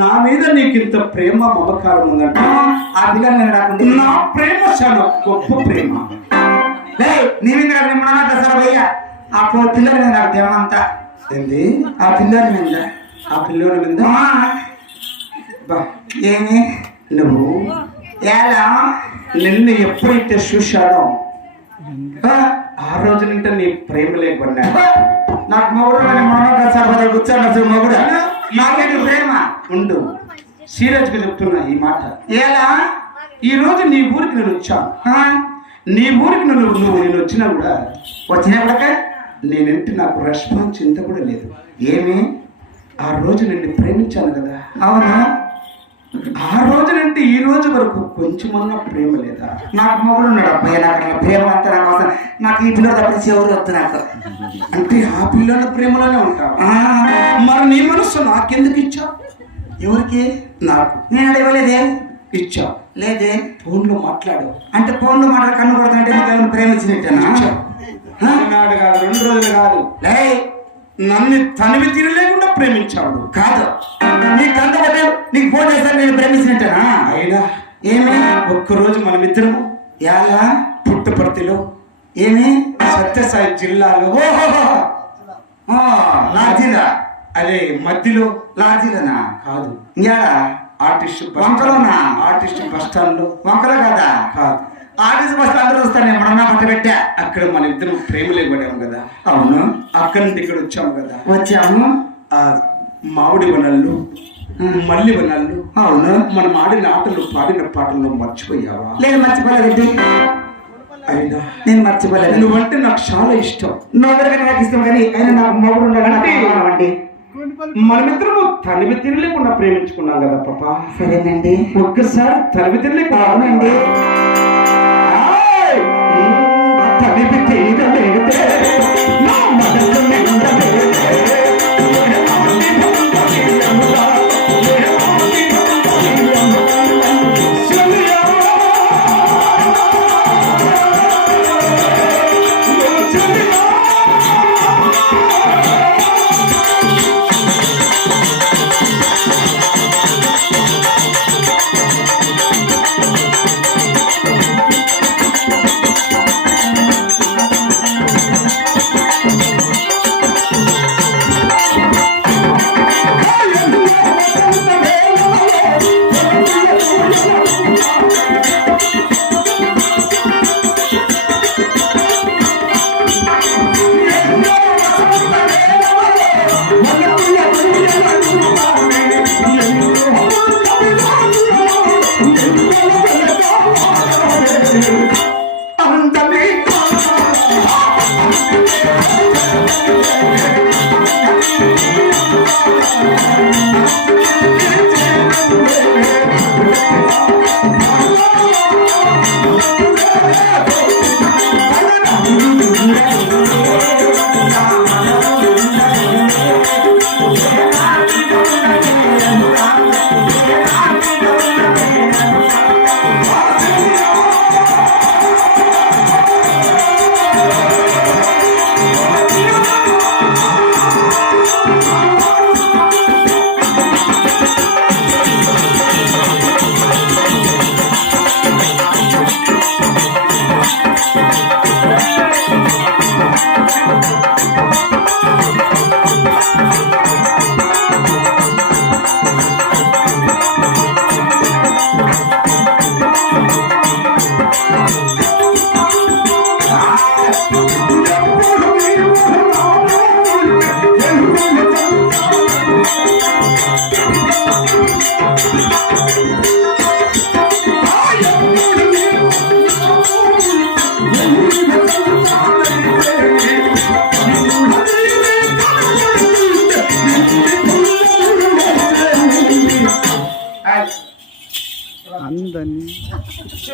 నా మీద నీకు ఇంత ప్రేమ మమకారం ఉందంటే ఆ పిల్లల్ని నా ప్రేమ చాలా గొప్ప ప్రేమ. నీ మీద సరవయ్యా ఆ పిల్లలు నాకు దేవంతా ఏంది ఆ పిల్లోని మీద ఆ పిల్లోని మీద ఏమి నువ్వు ఎలా నిన్ను ఎప్పుడైతే చూశానో ఆ రోజు నుండి నీ ప్రేమ లేకుండా నాకు మొగుడు మనోహర కూర్చోండి మొగుడు నాకేంటి ప్రేమ ఉండు. సీరియస్ గా చెప్తున్నా ఈ మాట. ఎలా ఈ రోజు నీ ఊరికి నేను వచ్చాను. నీ ఊరికి నేను వచ్చినా కూడా వచ్చినప్పటికే నేనంటే నాకు రెస్పాన్స్ ఇంత కూడా లేదు. ఏమి ఆ రోజు నిన్ను ప్రేమించాను కదా. అవును. ఆ రోజు నుండి ఈ రోజు వరకు కొంచెమన్నా ప్రేమ లేదా? నాకు మొగుడు ఉన్నాడు అబ్బాయి. నాకు ప్రేమ అంతా నాకు అవసరం. నాకు ఈ పిల్లలు తప్పించి ఎవరు వద్దు నాకు. అంటే ఆ పిల్లల ప్రేమలోనే ఉంటావు. మరి నీ మనసు నాకెందుకు ఇచ్చావు? ఎవరికి? నాకు. నేను ఇవ్వలేదే. ఇచ్చావు. లేదే. ఫోన్లో మాట్లాడు. అంటే ఫోన్లో మాట్లాడి కన్ను కొడుతుంటే నీకు ప్రేమించినట్టేనా? నాడు కాదు, 2 రోజులు కాదు. నన్ను తనివి తీరలేకుండా ప్రేమించాడు. కాదు నీకు కంట కొట్టే నీకు ఫోన్ చేస్తాను నేను ప్రేమించినట్టేనా? అయినా ఏమి ఒక్కరోజు మనమిద్దరము ఎలా పుట్టపర్తిలో ఏమి సత్యసాయి జిల్లాలో లాడ్జీలా అదే మధ్యలో లాడ్జీలనా? కాదు. ఇంకా ఆర్టిస్ట్ వంకలోనా? ఆర్టిస్ట్ బస్ స్టాండ్ లో. వంకలో కదా? కాదు. ఆర్టిస్ట్ బస్ అందరూ వస్తాను ఎప్పుడన్నా పట్ట పెట్టా. అక్కడ మన ఇద్దరు ప్రేమ లేకపోయాము కదా. అవును. అక్కడి నుండి ఇక్కడ వచ్చాము కదా. వచ్చాము. ఆ మామిడి వనళ్ళు, మల్లి వనళ్ళు. అవును. మనం ఆడిన ఆటలు పాడిన పాటల్లో మర్చిపోయావా? లేదు మర్చిపోలేదు. అయినా నేను మర్చిపోలేదు. నువ్వంటే నాకు చాలా ఇష్టం. నువ్వెవరికైనా నాకు ఇష్టం కానీ అయినా నాకు మొగుడు ఉండాలంటే మనమిద్దరము తనివి తిరగలేకుండా ప్రేమించుకున్నాం కదా పాప. సరేనండి. ఒక్కసారి తనివి తిరగలేకుండా. అవునండి. తనివి తీరలేదే నా మనసు నిండలేదే. అందని ఎచ్చ